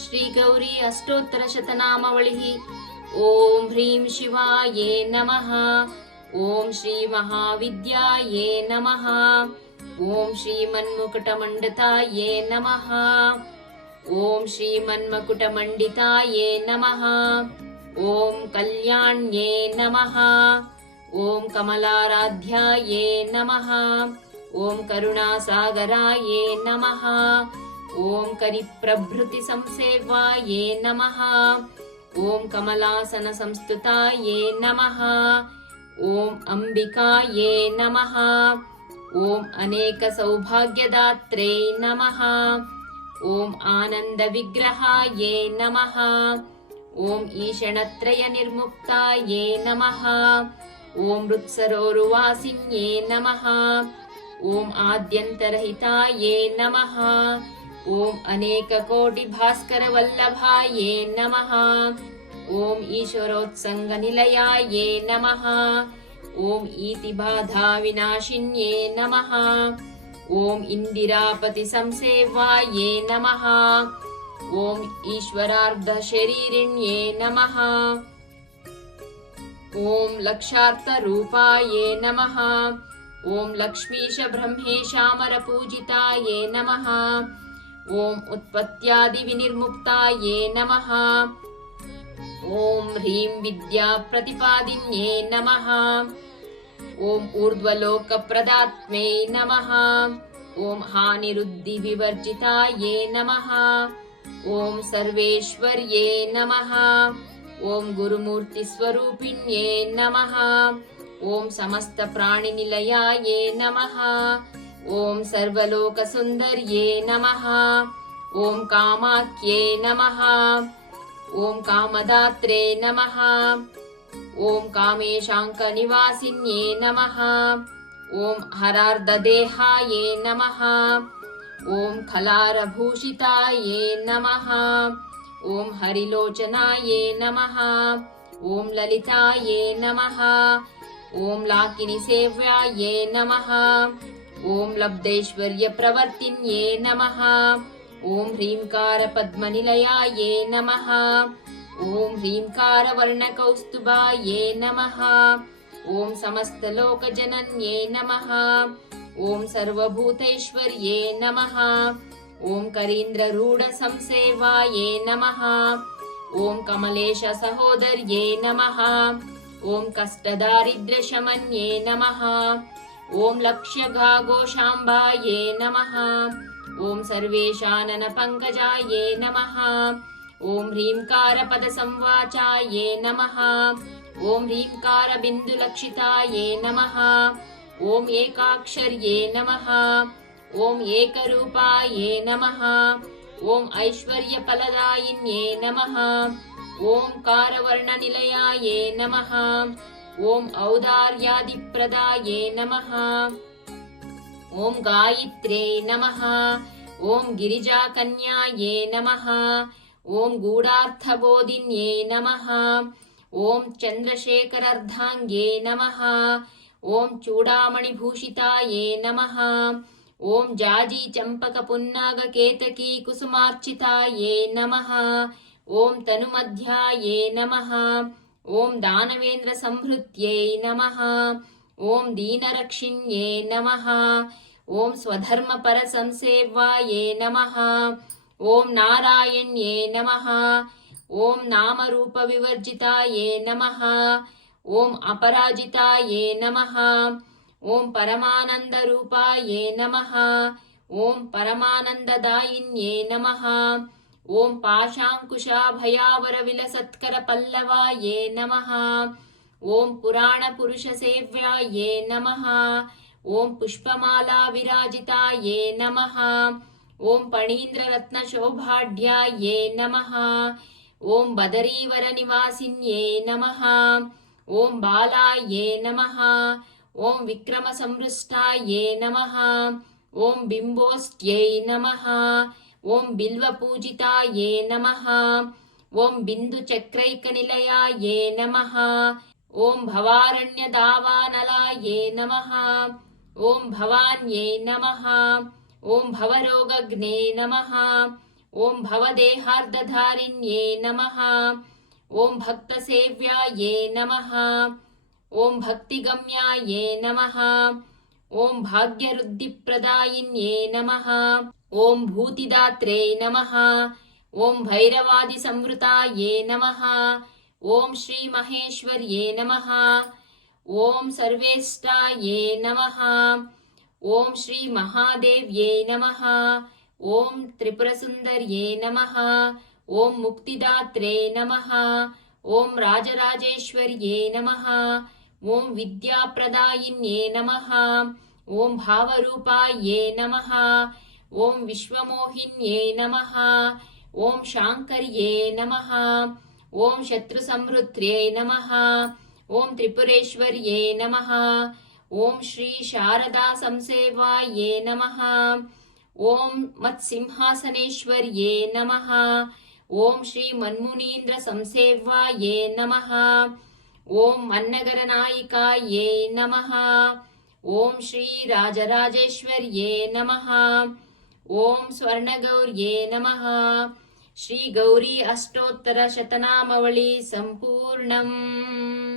श्रीगौरी अष्टोत्तरशतनामावलिः। ॐ ह्रीं शिवाये नमः। ॐ श्रीमहाविद्याये नमः। ॐ श्रीमन्मुकुटमण्डिताये नमः। ॐ श्रीमन्मकुटमण्डिताये नमः। ॐ कल्याण्ये नमः। ॐ कमलाराध्याये नमः। ॐ करुणासागराये नमः। ॐ करिप्रभृतिसंसेवाये नमः। ॐ कमलासनसंस्तुताये नमः। ॐ अम्बिकाये नमः। ॐ अनेकसौभाग्यदात्रे नमः। ॐ आनन्दविग्रहाये नमः। ॐ ईषणत्रयनिर्मुक्ताये नमः। ॐ मृत्सरोरुवासिन्ये नमः। ॐ आद्यन्तरहिताये नमः। ॐ अनेककोटिभास्करवल्लभाये नमः। ॐ ईश्वरोत्सङ्गनिलयाये नमः। ॐ ईतिबाधाविनाशिन्ये नमः। ॐ इन्दिरापतिसंसेवाये नमः। ॐ ईश्वरार्धशरीरिण्ये नमः। ॐ लक्षार्थरूपाये नमः। ॐ लक्ष्मीशब्रह्मेशामरपूजिताये नमः। ॐ उत्पत्त्यादिविनिर्मुक्ताये नमः। ॐ ह्रीं विद्याप्रतिपादिन्ये नमः। ॐ ऊर्ध्वलोकप्रदात्मै नमः। ॐ हानिरुद्धिविवर्जिताये नमः। ॐ सर्वेश्वर्ये नमः। ॐ गुरुमूर्तिस्वरूपिण्ये नमः। ॐ समस्तप्राणिनिलयाये नमः। ॐ सर्वलोकसुन्दर्ये नमः। ॐ कामाख्ये नमः। ॐ कामदात्रे नमः। ॐ कामेशाङ्कनिवासिन्ये नमः। ॐ हरार्धदेहाये नमः। ॐ खलारभूषिताये नमः। ॐ हरिलोचनाये नमः। ॐ ललिताये नमः। ॐ लाकिनिसेव्याये नमः। ॐ लब्धैश्वर्यप्रवर्तिन्ये नमः। ॐ ह्रीङ्कारपद्मनिलयाये नमः। ॐ ह्रीङ्कारवर्णकौस्तुभाये नमः। ॐ समस्तलोकजनन्ये नमः। ॐ सर्वभूतैश्वर्ये नमः। ॐ करीन्द्ररूढसंसेवाये नमः। ॐ कमलेशसहोदर्ये नमः। ॐ कष्टदारिद्र्यशमन्ये नमः। ॐ लक्ष्यघाघोषाम्बाये नमः। ॐ सर्वेशाननपङ्कजाये नमः। ॐ ह्रीङ्कारपदसंवाचाये नमः। ॐ ह्रीङ्कारबिन्दुलक्षिताये नमः। ॐ एकाक्षर्ये नमः। ॐ एकरूपाये नमः। ॐ ऐश्वर्यफलदायिन्ये नमः। ॐ कारवर्णनिलयाये नमः। ॐ औदार्यादिप्रदाये नमः। ॐ गायत्र्यै नमः। ॐ गिरिजाकन्याये नमः। ॐ गूढार्थबोधिन्ये नमः। ॐ चन्द्रशेखरार्धाङ्गे नमः। ॐ चूडामणिभूषिताये नमः। ॐ जाजी चम्पकपुन्नागकेतकी कुसुमार्चिताये नमः। ॐ तनुमध्याये नमः। ॐ दानवेन्द्रसंहृत्यै नमः। ॐ दीनरक्षिण्ये नमः। ॐ स्वधर्मपरसंसेवाये नमः। ॐ नारायण्ये नमः। ॐ नामरूपविवर्जिताये नमः। ॐ अपराजिताये नमः। ॐ परमानन्दरूपाये नमः। ॐ परमानन्ददायिन्ये नमः। ॐ पाशाङ्कुशाभयावरविलसत्करपल्लवाये नमः। ॐ पुराणपुरुषसेव्याये नमः। ॐ पुष्पमालाविराजिताये नमः। ॐ पणीन्द्ररत्नशोभाढ्याये नमः। ॐ बदरीवरनिवासिन्ये नमः। ॐ बालाये नमः। ॐ विक्रमसंहृष्टाये नमः। ॐ बिम्बोष्ट्यै नमः। ॐ बिल्वपूजिताये नमः। ॐ बिन्दुचक्रैकनिलयाये नमः। ॐ भवारण्यदावानलाये नमः। ॐ भवान्यै नमः। ॐ भवरोगग्ने नमः। ॐ भवदेहार्धधारिण्ये नमः ॐ भक्तसेव्याये नमः ॐ भक्तिगम्याये नमः ॐ भाग्यवृद्धिप्रदायिन्ये नमः ॐ भूतिदात्रे नमः ॐ भैरवादिसंवृताये नमः ॐ श्रीमहेश्वर्ये नमः ॐ सर्वेष्टाये नमः ॐ श्रीमहादेव्ये नमः ॐ त्रिपुरसुन्दर्ये नमः ॐ मुक्तिदात्रे नमः ॐ राजराजेश्वर्ये नमः ॐ विद्याप्रदायिन्ये नमः ॐ भावरूपाये नमः ॐ विश्वमोहिन्ये नमः ॐ शाङ्कर्ये नमः ॐ शत्रुसंहृत्यै नमः ॐ त्रिपुरेश्वर्ये नमः ॐ श्री शारदा संसेवाये नमः ॐ मत्सिंहासनेश्वर्ये नमः ॐ श्री मन्मुनीन्द्र संसेवाये नमः ॐ अन्नगरनायिकाये नमः ॐ श्री राजराजेश्वर्ये नमः ॐ स्वर्णगौर्ये नमः श्री गौरी अष्टोत्तर शतनामवळि सम्पूर्णम्।